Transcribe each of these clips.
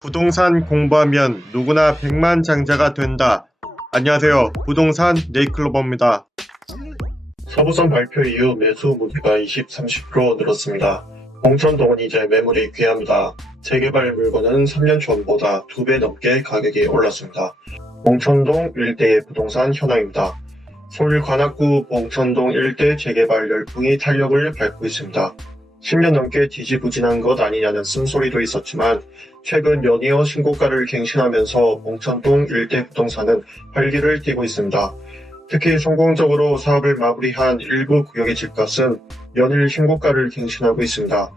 부동산 공부하면 누구나 백만장자가 된다. 안녕하세요. 부동산 네이클로버입니다. 서부선 발표 이후 매수 무기가 20-30% 늘었습니다. 봉천동은 이제 매물이 귀합니다. 재개발 물건은 3년 전보다 2배 넘게 가격이 올랐습니다. 봉천동 일대의 부동산 현황입니다. 서울 관악구 봉천동 일대 재개발 열풍이 탄력을 밟고 있습니다. 10년 넘게 지지부진한 것 아니냐는 쓴소리도 있었지만 최근 연이어 신고가를 갱신하면서 봉천동 일대 부동산은 활기를 띠고 있습니다. 특히 성공적으로 사업을 마무리한 일부 구역의 집값은 연일 신고가를 갱신하고 있습니다.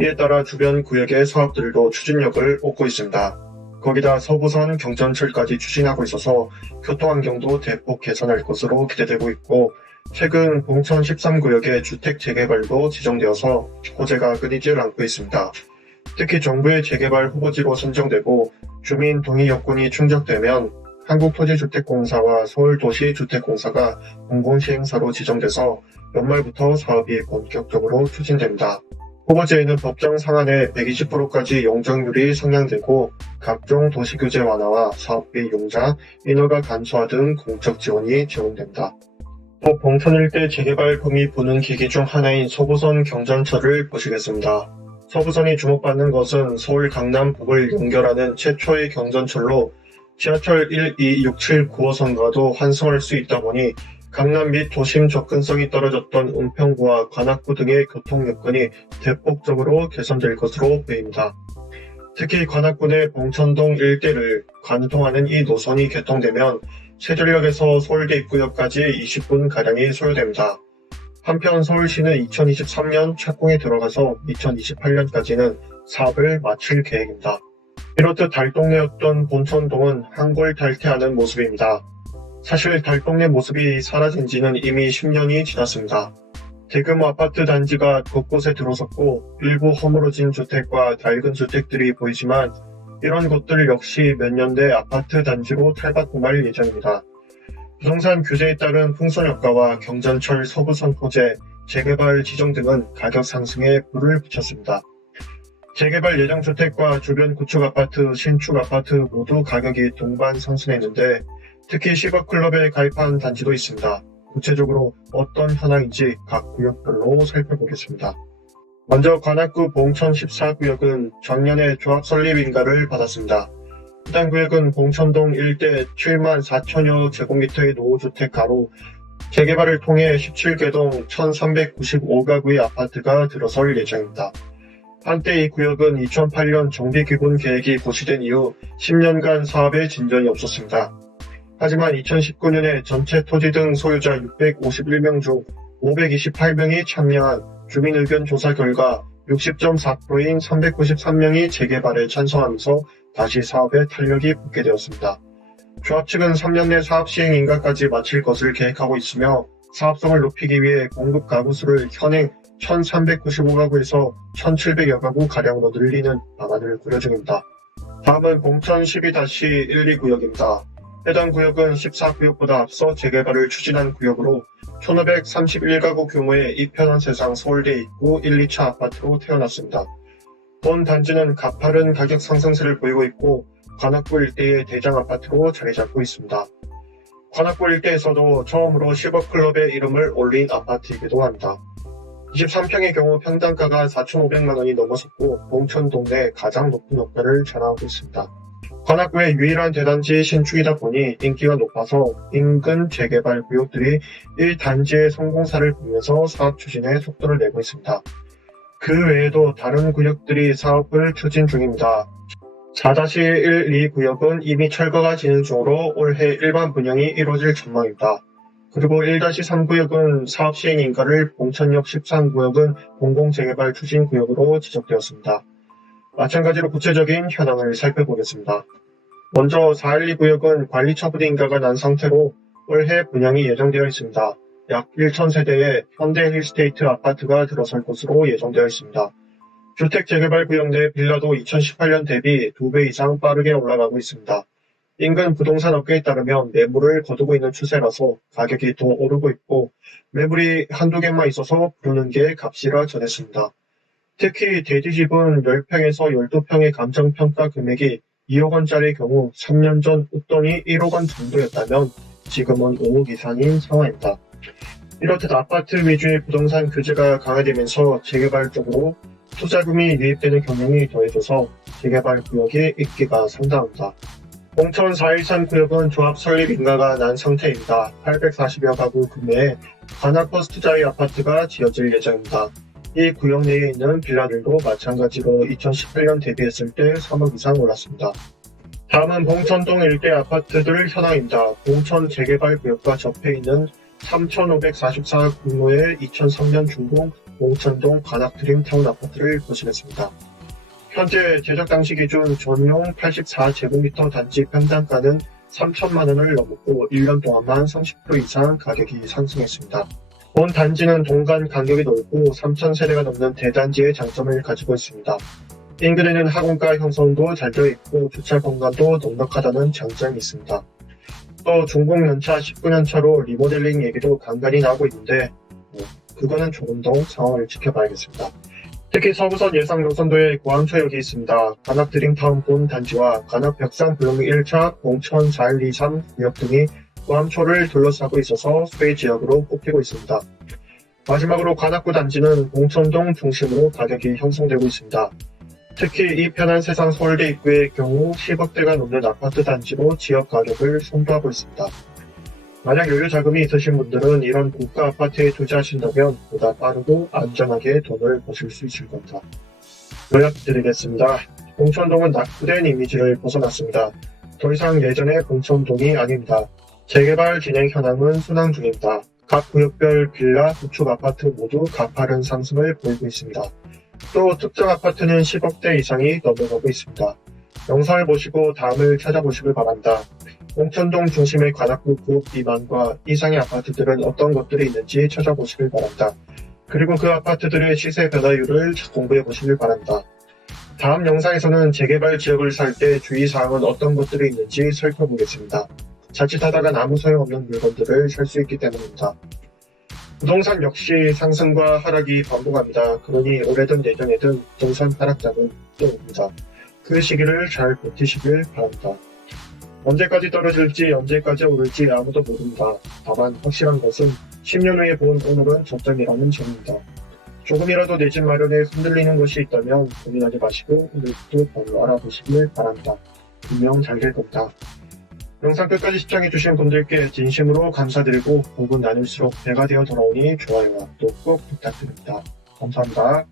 이에 따라 주변 구역의 사업들도 추진력을 얻고 있습니다. 거기다 서부선 경전철까지 추진하고 있어서 교통환경도 대폭 개선할 것으로 기대되고 있고, 최근 봉천 13구역의 주택 재개발도 지정되어서 호재가 끊이질 않고 있습니다. 특히 정부의 재개발 후보지로 선정되고 주민 동의 여건이 충족되면 한국토지주택공사와 서울도시주택공사가 공공시행사로 지정돼서 연말부터 사업이 본격적으로 추진됩니다. 후보지에는 법정 상한의 120%까지 용적률이 상향되고 각종 도시규제 완화와 사업비 용자, 인허가 간소화 등 공적 지원이 제공됩니다. 또 봉천 일대 재개발 붐이 부는 계기 중 하나인 서부선 경전철을 보시겠습니다. 서부선이 주목받는 것은 서울 강남 북을 연결하는 최초의 경전철로 지하철 1, 2, 6, 7, 9호선과도 환승할 수 있다 보니 강남 및 도심 접근성이 떨어졌던 은평구와 관악구 등의 교통 여건이 대폭적으로 개선될 것으로 보입니다. 특히 관악구 내 봉천동 일대를 관통하는 이 노선이 개통되면 세전역에서 서울대 입구역까지 20분가량이 소요됩니다. 한편 서울시는 2023년 착공에 들어가서 2028년까지는 사업을 마칠 계획입니다. 이렇듯 달동네였던 봉천동은 한골탈퇴하는 모습입니다. 사실 달동네 모습이 사라진 지는 이미 10년이 지났습니다. 대규모 아파트 단지가 곳곳에 들어섰고 일부 허물어진 주택과 낡은 주택들이 보이지만 이런 곳들 역시 몇 년 내 아파트 단지로 탈바꿈할 예정입니다. 부동산 규제에 따른 풍선효과와 경전철 서부선 호재, 재개발 지정 등은 가격 상승에 불을 붙였습니다. 재개발 예정 주택과 주변 구축 아파트, 신축 아파트 모두 가격이 동반 상승했는데 특히 10억 클럽에 가입한 단지도 있습니다. 구체적으로 어떤 현황인지 각 구역별로 살펴보겠습니다. 먼저 관악구 봉천 14구역은 작년에 조합 설립 인가를 받았습니다. 해당 구역은 봉천동 일대 7만 4천여 제곱미터의 노후주택 가로 재개발을 통해 17개동 1395가구의 아파트가 들어설 예정입니다. 한때 이 구역은 2008년 정비기본 계획이 고시된 이후 10년간 사업에 진전이 없었습니다. 하지만 2019년에 전체 토지 등 소유자 651명 중 528명이 참여한 주민의견 조사 결과 60.4%인 393명이 재개발에 찬성하면서 다시 사업에 탄력이 붙게 되었습니다. 조합 측은 3년 내 사업 시행 인가까지 마칠 것을 계획하고 있으며 사업성을 높이기 위해 공급 가구 수를 현행 1395가구에서 1700여 가구 가량으로 늘리는 방안을 고려 중입니다. 다음은 봉천 12-12구역입니다. 해당 구역은 14구역보다 앞서 재개발을 추진한 구역으로 1531가구 규모의 이편한 세상 서울대 입구 1, 2차 아파트로 태어났습니다. 본 단지는 가파른 가격 상승세를 보이고 있고 관악구 일대의 대장 아파트로 자리 잡고 있습니다. 관악구 일대에서도 처음으로 10억 클럽의 이름을 올린 아파트이기도 합니다. 23평의 경우 평당가가 4,500만원이 넘어섰고 봉천 동내 가장 높은 효과를 자랑하고 있습니다. 관악구의 유일한 대단지 신축이다 보니 인기가 높아서 인근 재개발 구역들이 이 단지의 성공사를 보면서 사업 추진에 속도를 내고 있습니다. 그 외에도 다른 구역들이 사업을 추진 중입니다. 4-1, 2구역은 이미 철거가 진행 중으로 올해 일반 분양이 이루어질 전망입니다. 그리고 1-3구역은 사업 시행 인가를 봉천역 13구역은 공공재개발 추진구역으로 지정되었습니다. 마찬가지로 구체적인 현황을 살펴보겠습니다. 먼저 412구역은 관리처분 인가가 난 상태로 올해 분양이 예정되어 있습니다. 약 1,000세대의 현대 힐스테이트 아파트가 들어설 것으로 예정되어 있습니다. 주택 재개발 구역 내 빌라도 2018년 대비 2배 이상 빠르게 올라가고 있습니다. 인근 부동산 업계에 따르면 매물을 거두고 있는 추세라서 가격이 더 오르고 있고 매물이 한두 개만 있어서 부르는 게 값이라 전했습니다. 특히 대지집은 10평에서 12평의 감정평가 금액이 2억 원짜리의 경우 3년 전 웃돈이 1억 원 정도였다면 지금은 5억 이상인 상황입니다. 이렇듯 아파트 위주의 부동산 규제가 강화되면서 재개발 쪽으로 투자금이 유입되는 경향이 더해져서 재개발 구역의 인기가 상당합니다. 공천 413 구역은 조합 설립 인가가 난 상태입니다. 840여 가구 구매에 관악버스 투자의 아파트가 지어질 예정입니다. 이 구역 내에 있는 빌라들도 마찬가지로 2018년 대비했을 때 3억 이상 올랐습니다. 다음은 봉천동 일대 아파트들 현황입니다. 봉천 재개발 구역과 접해 있는 3,544 규모의 2003년 준공 봉천동 관악드림타운 아파트를 보시겠습니다. 현재 제작 당시 기준 전용 84제곱미터 단지 평당가는 3천만원을 넘었고 1년 동안만 30% 이상 가격이 상승했습니다. 본 단지는 동간 간격이 넓고 3,000세대가 넘는 대단지의 장점을 가지고 있습니다. 인근에는 학원가 형성도 잘 되어 있고 주차 공간도 넉넉하다는 장점이 있습니다. 또 준공 연차 19년 차로 리모델링 얘기도 간간히 나오고 있는데 그거는 조금 더 상황을 지켜봐야겠습니다. 특히 서부선 예상 노선도에 고항초역이 있습니다. 관악드림타운 본 단지와 관악벽산 블록 1차 봉천 4123 구역 등이 고항초를 둘러싸고 있어서 수혜 지역으로 꼽히고 있습니다. 마지막으로 관악구 단지는 봉천동 중심으로 가격이 형성되고 있습니다. 특히 이 편한 세상 서울대 입구의 경우 10억대가 넘는 아파트 단지로 지역 가격을 선도하고 있습니다. 만약 여유 자금이 있으신 분들은 이런 고가 아파트에 투자하신다면 보다 빠르고 안전하게 돈을 버실 수 있을 겁니다. 요약드리겠습니다. 봉천동은 낙후된 이미지를 벗어났습니다. 더 이상 예전의 봉천동이 아닙니다. 재개발 진행 현황은 순항 중입니다. 각 구역별 빌라, 구축 아파트 모두 가파른 상승을 보이고 있습니다. 또 특정 아파트는 10억대 이상이 넘어가고 있습니다. 영상을 보시고 다음을 찾아보시길 바랍니다. 봉천동 중심의 관악구 9억 미만과 이상의 아파트들은 어떤 것들이 있는지 찾아보시길 바랍니다. 그리고 그 아파트들의 시세 변화율을 공부해 보시길 바랍니다. 다음 영상에서는 재개발 지역을 살 때 주의사항은 어떤 것들이 있는지 살펴보겠습니다. 자칫하다간 아무 소용없는 물건들을 살 수 있기 때문입니다. 부동산 역시 상승과 하락이 반복합니다. 그러니 올해든 내년에든 부동산 하락장은 또 옵니다. 그 시기를 잘 버티시길 바랍니다. 언제까지 떨어질지 언제까지 오를지 아무도 모릅니다. 다만 확실한 것은 10년 후에 본 오늘은 저점이라는 점입니다. 조금이라도 내 집 마련에 흔들리는 것이 있다면 고민하지 마시고 오늘부터 바로 알아보시길 바랍니다. 분명 잘 될 겁니다. 영상 끝까지 시청해주신 분들께 진심으로 감사드리고 복은 나눌수록 배가 되어 돌아오니 좋아요와 또 꼭 부탁드립니다. 감사합니다.